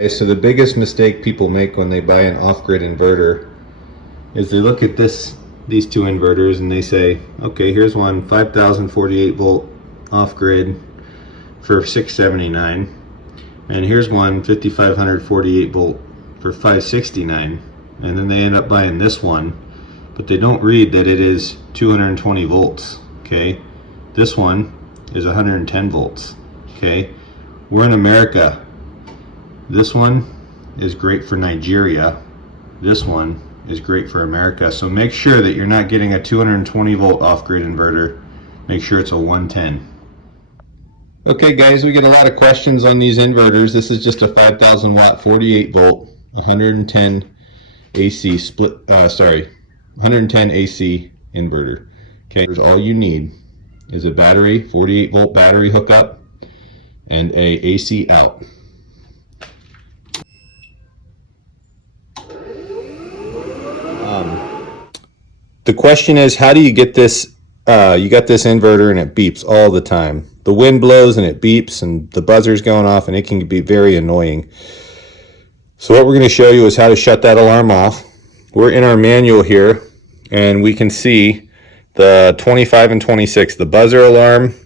Okay, so the biggest mistake people make when they buy an off-grid inverter is they look at these two inverters and they say, okay, here's one 5048 volt off-grid for $679, and here's one 5548 volt for $569, and then they end up buying this one, but they don't read that it is 220 volts. Okay, this one is 110 volts. Okay, we're in America. This one is great for Nigeria. This one is great for America. So make sure that you're not getting a 220 volt off-grid inverter. Make sure it's a 110. Okay guys, we get a lot of questions on these inverters. This is just a 5,000 watt 48 volt 110 AC split 110 AC inverter. Okay, all you need is a battery, 48 volt battery hookup, and a AC out. The question is, how do you get this? You got this inverter and it beeps all the time. The wind blows and it beeps and the buzzer's going off and it can be very annoying. So what we're going to show you is how to shut that alarm off. We're in our manual here and we can see the 25 and 26, the buzzer alarm,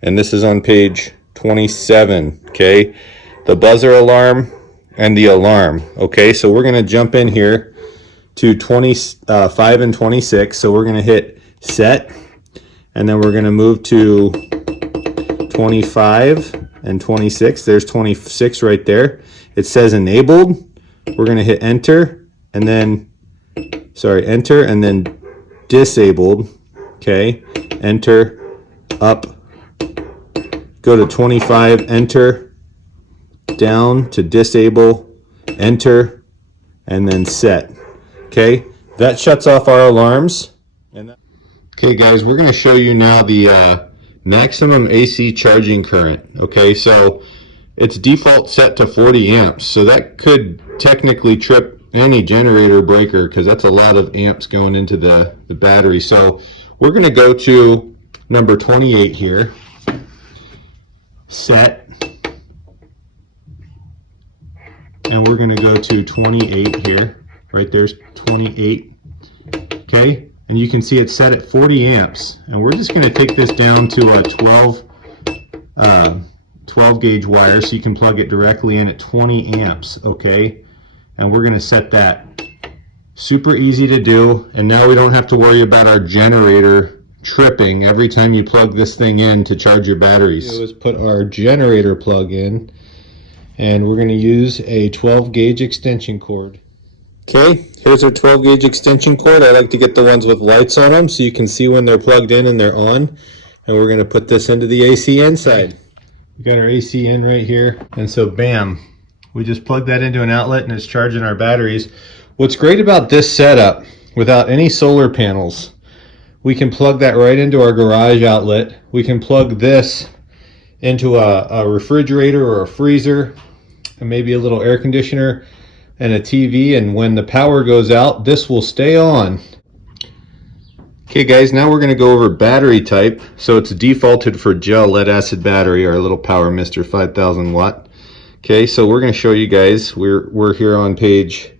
and this is on page 27, okay? The buzzer alarm and the alarm, okay? So we're going to jump in here to 25 and 26. So we're going to hit set, and then we're going to move to 25 and 26. There's 26 right there. It says enabled. We're going to hit enter, and then enter, and then disabled. Okay, enter, up, go to 25, enter, down to disable, enter, and then set. Okay, that shuts off our alarms. Okay guys, we're going to show you now the maximum AC charging current. Okay, so it's default set to 40 amps, so that could technically trip any generator breaker because that's a lot of amps going into the battery. So we're going to go to number 28 here, set, and we're going to go to 28 here. Right there's 28. Okay, and you can see it's set at 40 amps, and we're just going to take this down to a 12 gauge wire so you can plug it directly in at 20 amps. Okay, and we're going to set that. Super easy to do, and now we don't have to worry about our generator tripping every time you plug this thing in to charge your batteries. What we'll do is put our generator plug in, and we're going to use a 12 gauge extension cord. Okay, here's our 12 gauge extension cord. I like to get the ones with lights on them so you can see when they're plugged in and they're on. And we're going to put this into the AC inside. We got our AC in right here, and so bam, we just plug that into an outlet and it's charging our batteries. What's great about this setup, without any solar panels, we can plug that right into our garage outlet. We can plug this into a refrigerator or a freezer, and maybe a little air conditioner and a TV, and when the power goes out, this will stay on. Okay guys, now we're going to go over battery type. So it's defaulted for gel lead acid battery, our little PowMr 5000 watt. Okay, so we're going to show you guys, we're here on page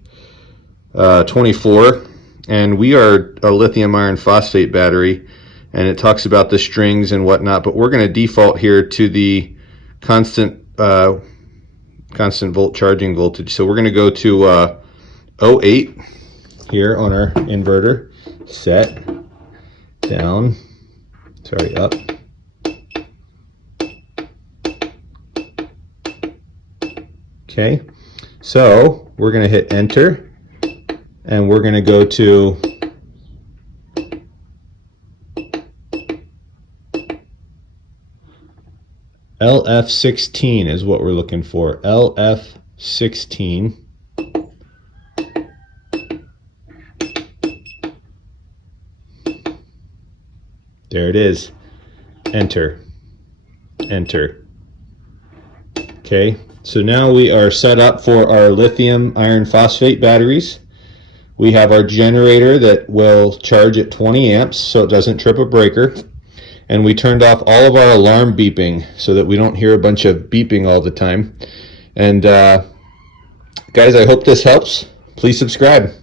24, and we are a lithium iron phosphate battery, and it talks about the strings and whatnot, but we're going to default here to the constant volt charging voltage. So we're going to go to 08 here on our inverter, set, down, up. Okay, so we're going to hit enter, and we're going to go to LF16 is what we're looking for. LF16. There it is. Enter. Enter. Okay, so now we are set up for our lithium iron phosphate batteries. We have our generator that will charge at 20 amps so it doesn't trip a breaker. And we turned off all of our alarm beeping so that we don't hear a bunch of beeping all the time. And Guys, I hope this helps. Please subscribe.